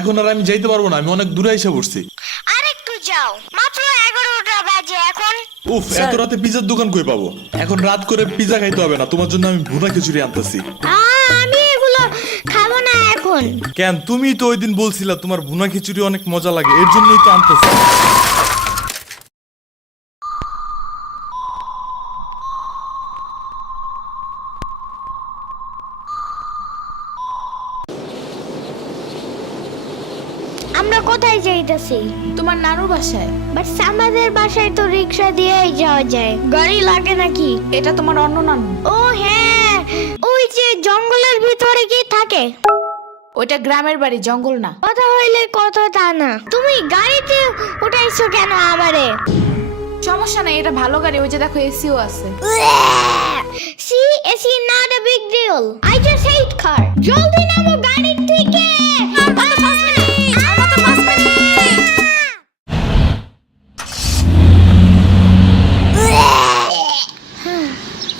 এখন আর আমি যাইতে পারবো না, আমি অনেক দূরে এসে পড়ছি। আরেকটু যাও, মাত্র 11টা বাজে এখন। উফ, এত রাতে পিজার দোকান কই পাবো? এখন রাত করে পিজা খাইতে হবে না, তোমার জন্য আমি ভুনা খিচুড়ি আনতেছি। আমি এগুলো খাবো না এখন। কেন? তুমি তো ওই দিন বলছিলা তোমার ভুনা খিচুড়ি অনেক মজা লাগে, এর জন্যই তো আনতেছি। আমরা কোথায় যাইতেছি? তোমার নানুর বাসায়। বাট আমাদের বাসায় তো রিক্সা দিয়েই যাওয়া যায়, গাড়ি লাগে নাকি? এটা তোমার অন্য নানু। ও হ্যাঁ, ওই যে জঙ্গলের ভিতরে কি থাকে? ওইটা গ্রামের বাড়ি, জঙ্গল না। কথা হইলে কথা তা না। তুমি গাড়িতে উঠাইছো কেন আমারে? সমস্যা নাই, এটা ভালো গাড়ি, ওই যে দেখো এসিও আছে। See, it's not a big deal. I just hate car. জলদি নামো গাড়ি